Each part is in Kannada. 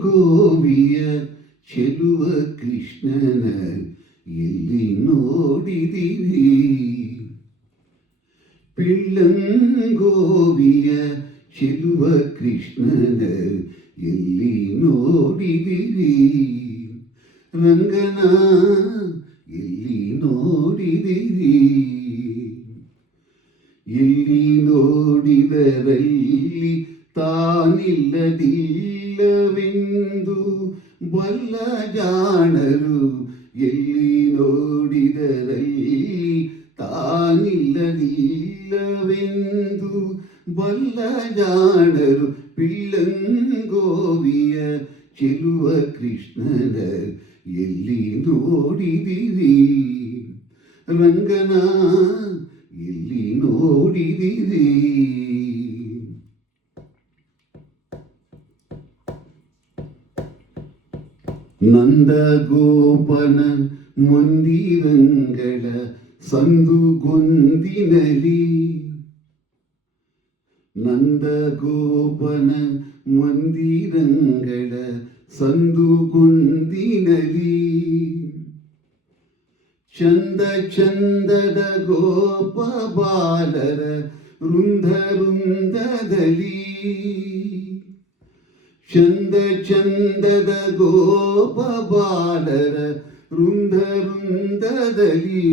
ಪಿಳ್ಳಂಗೋವಿಯ ಚೆಲುವ ಕೃಷ್ಣನ ಎಲ್ಲಿ ನೋಡಿದಿರಿ? ಪಿಳ್ಳಂಗೋವಿಯ ಚೆಲುವ ಕೃಷ್ಣನ ಎಲ್ಲಿ ನೋಡಿದಿರಿ? ರಂಗನ ಎಲ್ಲಿ ನೋಡಿದಿರಿ? ಎಲ್ಲಿ ನೋಡಿದರಲ್ಲಿ ತಾನಿಲ್ಲದಿಲ್ಲವೆಂದು ಬಲ್ಲ ಜಾಣರು. ಎಲ್ಲಿ ನೋಡಿದರಲ್ಲಿ ತಾನಿಲ್ಲದಿಲ್ಲವೆಂದು ಬಲ್ಲ ಜಾಣರು. ಪಿಳ್ಳಂಗೋವಿಯ ಚೆಲುವ ಕೃಷ್ಣನ ಎಲ್ಲಿ ನೋಡಿದಿರಿ? ರಂಗನ ಎಲ್ಲಿ ನೋಡಿದಿರಿ? ನಂದಗೋಪನ ಮಂದಿರಂಗಳ ಸಂದುಗೊಂದಿನಲಿ. ನಂದಗೋಪನ ಮಂದಿರಂಗಳ ಸಂದುಗೊಂದಿನಲಿ. ಚಂದ ಚಂದದ ಗೋಪ ಬಾಲರ ವೃಂದ ವೃಂದದಲ್ಲಿ. ಚಂದ ಚಂದದ ಗೋಪ ಬಾಲರ ವೃಂದ ವೃಂದದಲ್ಲಿ.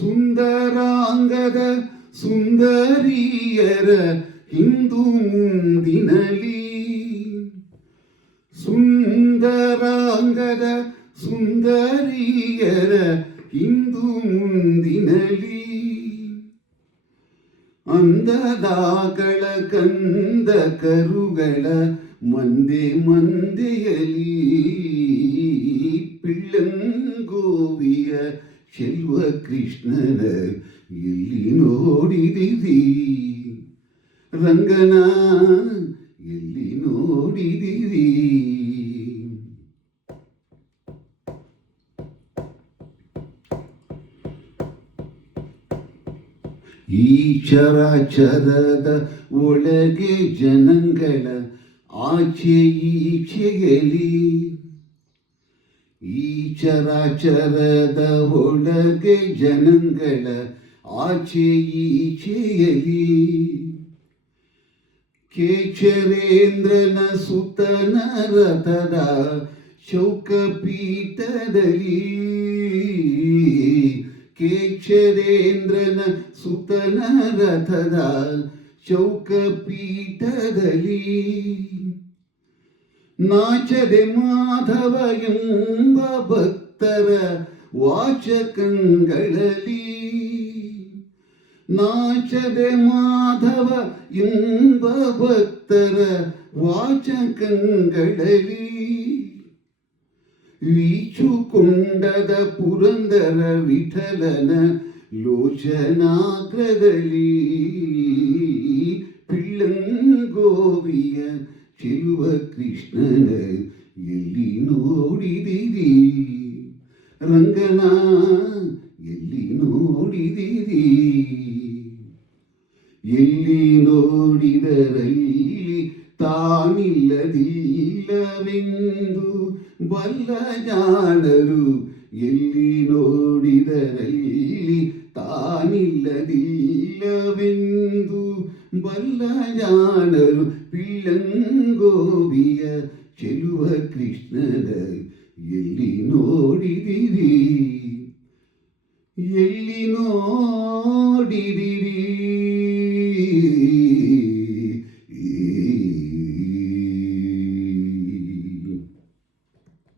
ಸುಂದರಾಂಗದ ಸುಂದರಿಯರ ಹಿಂದು ಮುಂದಿನಲಿ. ಸುಂದರಾಂಗದ ಸುಂದರಿಯರ ಹಿಂದು ಮುಂದಿನಲಿ. ಅಂದದಾಗಳ ಕಂದ ಕರುಗಳ ಮಂದೆ ಮಂದೆಯಲಿ. ಪಿಳ್ಳಂಗೋವಿಯ ಚೆಲುವ ಕೃಷ್ಣನ ಎಲ್ಲಿ ನೋಡಿದಿರಿ? ರಂಗನ ಎಲ್ಲಿ ನೋಡಿದಿರಿ? ಈ ಚರಾಚರದ ಒಳಗೆ ಜನಗಳ ಆಚೆ ಈಚೆಯಲಿ. ಈ ಚರಾಚರದ ಒಳಗೆ ಜನಗಳ ಆಚೆ ಈಚೆಯಲಿ. ಕೇಚರೇಂದ್ರನ ಸುತನ ರಥದ ಚೌಕಪೀಠದಲ್ಲಿ. ಕೇಚರೇಂದ್ರನ ಸುತನ ರಥದ ಚೌಕಪೀಠದಲ್ಲಿ. ನಾಚದೆ ಮಾಧವ ಎಂಬ ಭಕ್ತರ ವಾಚಕಗಳಲ್ಲಿ. ನಾಚದೆ ಮಾಧವ ಎಂಬ ಭಕ್ತರ ವಾಚಕಗಳಲ್ಲಿ. ವೀಚುಕೊಂಡದ ಪುರಂದರ ವಿಠಲನ ಲೋಚನಾಗ್ರದಲ್ಲಿ. ಪಿಳ್ಳಂಗೋವಿಯ ಚೆಲುವ ಕೃಷ್ಣನ ಎಲ್ಲಿ ನೋಡಿದಿರಿ? ರಂಗನ ಎಲ್ಲಿ ನೋಡಿದಿರಿ? ಎಲ್ಲಿ ನೋಡಿದರಲ್ಲಿ ತಾನಿಲ್ಲದಿಲ್ಲವೆಂದು ಬಲ್ಲ ಜಾಣರು. ಎಲ್ಲಿ ನೋಡಿದರಲ್ಲಿ ತಾನಿಲ್ಲದಿಲ್ಲವೆಂದು ಬಲ್ಲ ಜಾಣರು. ಪಿಳ್ಳಂಗೋವಿಯ ಚೆಲುವ ಕೃಷ್ಣನ ಎಲ್ಲಿ ನೋಡಿದಿರಿ? ಎಲ್ಲಿ ನೋಡಿದಿರಿ?